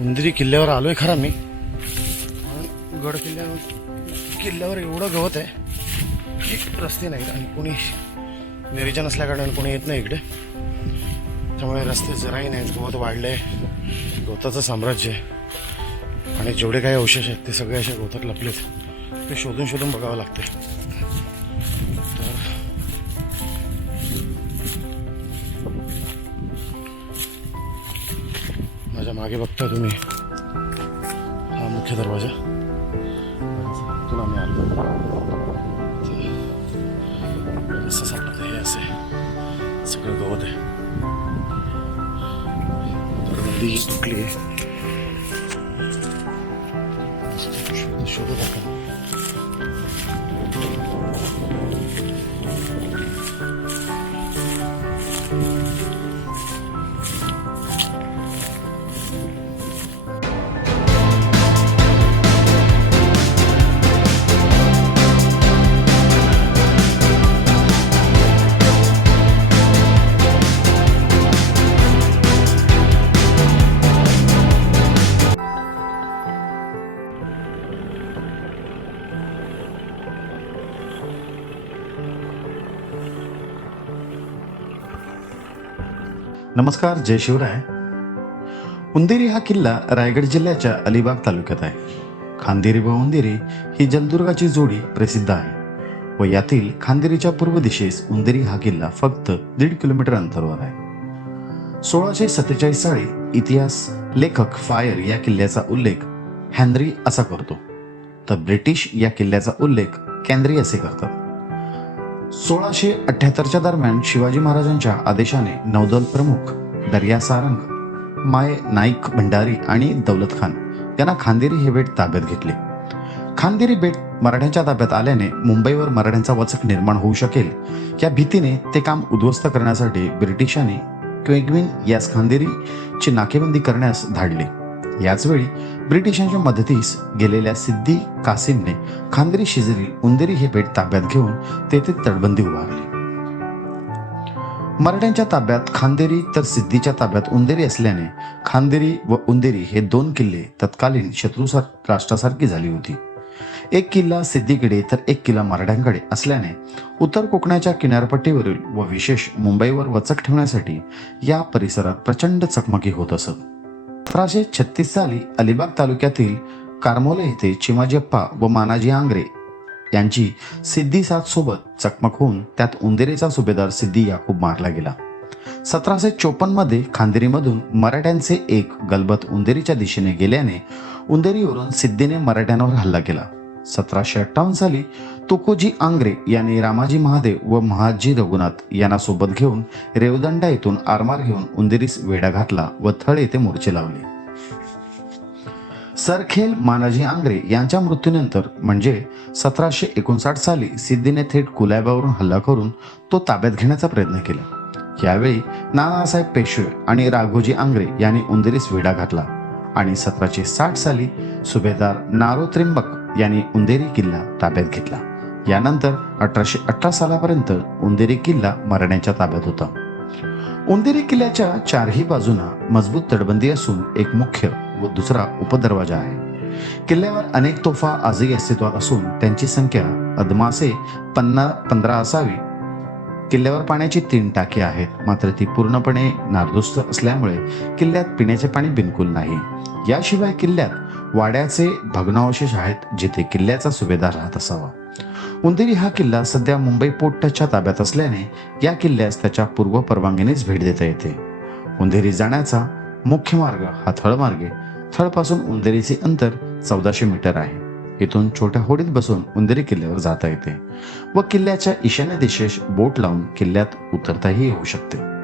उंदिरी किल्ल्यावर आलोय खरा मी. गड किल्ल्यावर किल्ल्यावर एवढं गवत आहे की रस्ते नाहीत आणि कोणी निर्जन असल्याकारणाने कोणी येत नाही इकडे. त्यामुळे रस्ते जराही नाहीत. गवत वाढले गवताचं साम्राज्य आहे. आणि जेवढे काही अवशेष आहेत ते सगळे असे गवतात लपलेत. ते शोधून शोधून बघावं लागते मागे बघता तुम्ही. हा मुख्य दरवाजा. तुला आम्ही आलो. सापडत हे असे. सगळं गवत आहे. तडबंदी तुटली आहे नमस्कार जय शिवराय. उंदेरी हा किल्ला रायगड जिल्ह्याच्या अलिबाग तालुक्यात आहे. खांदेरी व उंदेरी ही जलदुर्गाची जोडी प्रसिद्ध आहे व यातील खांदेरीच्या पूर्व दिशेस उंदेरी हा किल्ला फक्त दीड किलोमीटर अंतरावर आहे. सोळाशे सत्तेचाळीस साली इतिहास लेखक फायर या किल्ल्याचा उल्लेख हॅनरी असा करतो. तर ब्रिटिश या किल्ल्याचा उल्लेख कॅनरी असे करतात. सोळाशे अठ्याहत्तरच्या दरम्यान शिवाजी महाराजांच्या आदेशाने नौदल प्रमुख दर्या सारंग माय नाईक भंडारी आणि दौलत खान यांना खांदेरी हे बेट ताब्यात घेतले. खांदेरी बेट मराठ्यांच्या ताब्यात आल्याने मुंबईवर मराठ्यांचा वचक निर्माण होऊ शकेल या भीतीने ते काम उद्ध्वस्त करण्यासाठी ब्रिटिशांनी क्वेगविन यास खांदेरीची नाकेबंदी करण्यास धाडले. याचवेळी ब्रिटिशांच्या मदतीस गेलेल्या सिद्दी कासिमने खांदेरी शेजारी उंदेरी हे बेट ताब्यात घेऊन तेथे तटबंदी उभारली. मराठ्यांच्या ताब्यात खांदेरी तर सिद्धीच्या ताब्यात उंदेरी असल्याने खांदेरी व उंदेरी हे दोन किल्ले तत्कालीन शत्रू राष्ट्रासारखी झाली होती. एक किल्ला सिद्धीकडे तर एक किल्ला मराठ्यांकडे असल्याने उत्तर कोकणाच्या किनारपट्टीवरील व विशेष मुंबईवर वचक ठेवण्यासाठी या परिसरात प्रचंड चकमकी होत असत. सतराशे छत्तीस साली अलिबाग तालुक्यातील कारमोले येथे चिमाजप्पा व मानाजी आंग्रे यांची सिद्धी साथ सोबत चकमक होऊन त्यात उंदेरीचा सुभेदार सिद्धी याकूब मारला गेला. सतराशे चोपन्नमध्ये खांदेरीमधून मराठ्यांचे एक गलबत उंदेरीच्या दिशेने गेल्याने उंदेरीवरून सिद्धीने मराठ्यांवर हल्ला केला. सतराशे अठ्ठावन्न साली तुकोजी आंग्रे यांनी रामाजी महादेव व महाजी रघुनाथ यांना सोबत घेऊन रेवदंडा येथून आरमार घेऊन उंदेरीस वेढा घातला व थळ येथे मोर्चे लावले. सरखेल मानाजी आंग्रे यांच्या मृत्यूनंतर म्हणजे सतराशे एकोणसाठ साली सिद्धीने थेट कुलाब्यावरून हल्ला करून तो ताब्यात घेण्याचा प्रयत्न केला. यावेळी नानासाहेब पेशवे आणि राघोजी आंग्रे यांनी उंदेरीस वेढा घातला आणि सतराशे साठ साली सुभेदार नारो त्रिंबक यांनी उंदेरी किल्ला ताब्यात घेतला. यानंतर अठराशे अठरा सालापर्यंत उंदेरी किल्ला मराठ्यांच्या ताब्यात होता. उंदेरी किल्ल्याच्या चारही बाजूंना मजबूत तटबंदी असून एक मुख्य व दुसरा उपदरवाजा आहे. किल्ल्यावर अनेक तोफा आजही अस्तित्वात असून त्यांची संख्या अदमासे पन्ना पंधरा असावी. किल्ल्यावर पाण्याची तीन टाकी आहेत मात्र ती पूर्णपणे नारदुस्त असल्यामुळे किल्ल्यात पिण्याचे पाणी बिलकुल नाही. याशिवाय किल्ल्यात वाड्याचे भग्नावशेष आहेत जिथे किल्ल्याचा सुभेदार राहत असावा. उंदेरी हा किल्ला सध्या मुंबई पोर्टच्या ताब्यात असल्याने या किल्ल्यास त्याच्या पूर्व परवानगीनेच भेट देता येते. उंदेरी जाण्याचा मुख्य मार्ग हा थळमार्गे. थळपासून उंदेरीचे अंतर चौदाशे मीटर आहे. इथून छोट्या होडीत बसून उंदेरी किल्ल्यावर जाता येते व किल्ल्याच्या ईशान्य दिशेस बोट लावून किल्ल्यात उतरताही येऊ शकते.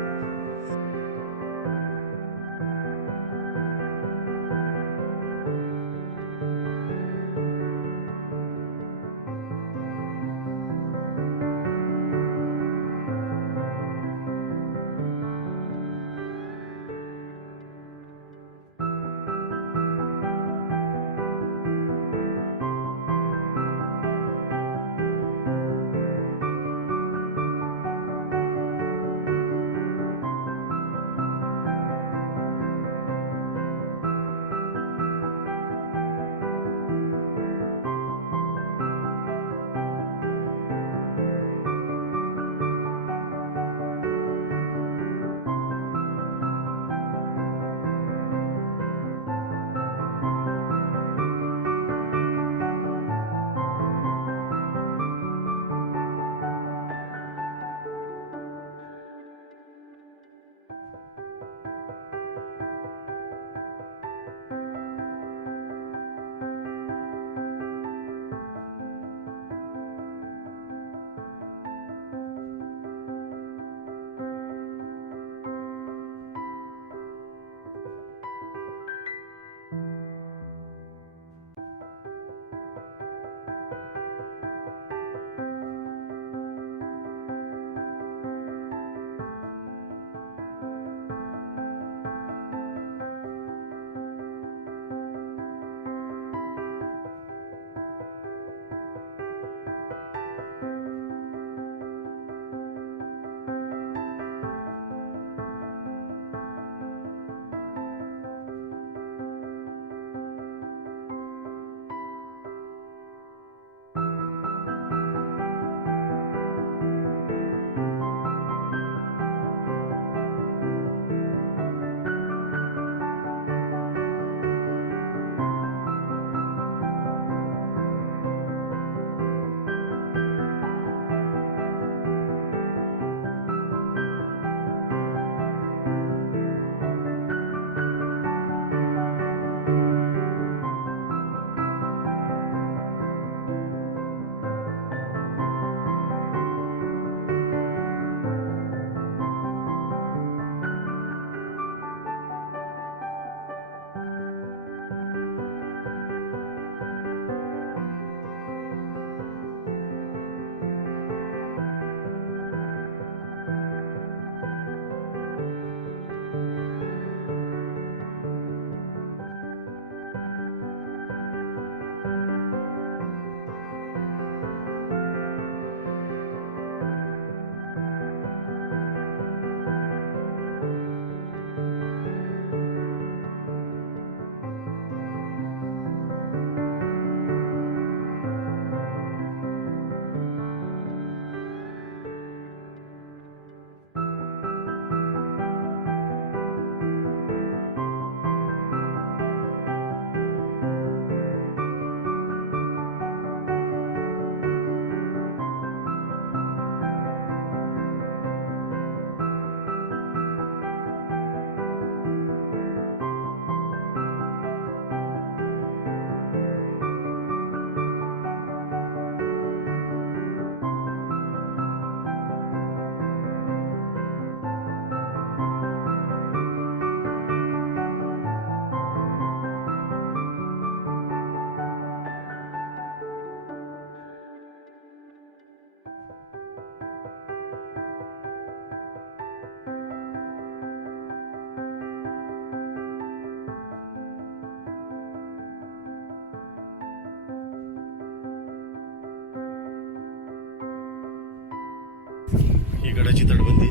ही गडाची तटबंदी.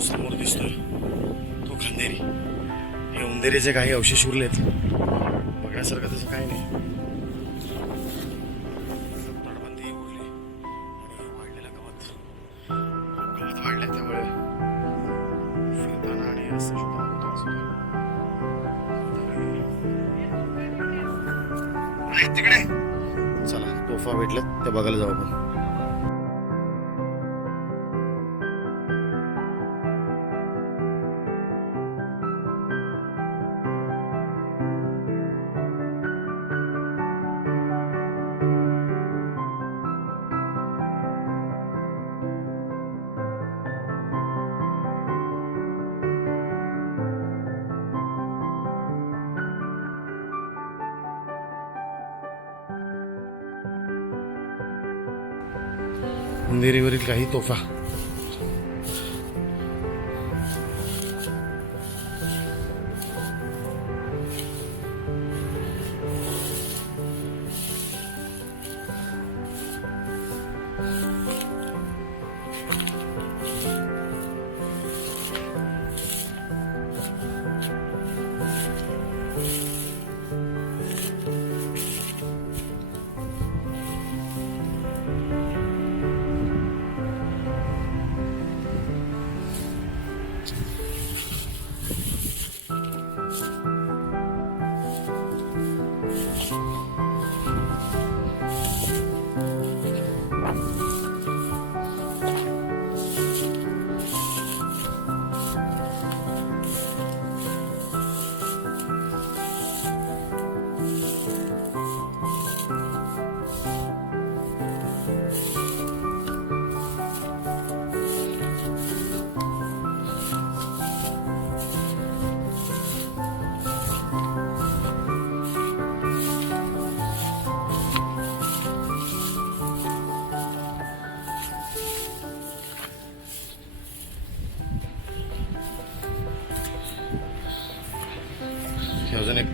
समोर दिसतोय तो खांदेरी. हे उंदेरीचे काही अवशेष उरलेत. बघण्यासारखं तसं काही नाही तटबंदी उरली आणि हे वाढलेलं गवत गवत वाढलंय त्यामुळे फिरताना आणि रस्ते तिकडे चला तोफा भेटलेत ते बघायला जाऊ आपण अंधेरीवरील काही तोफा. अजून एक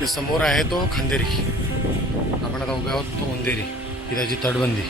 ते समोर आहे तो खांदेरी. आपण आता उभे आहोत तो उंदेरी. ही त्याची तटबंदी.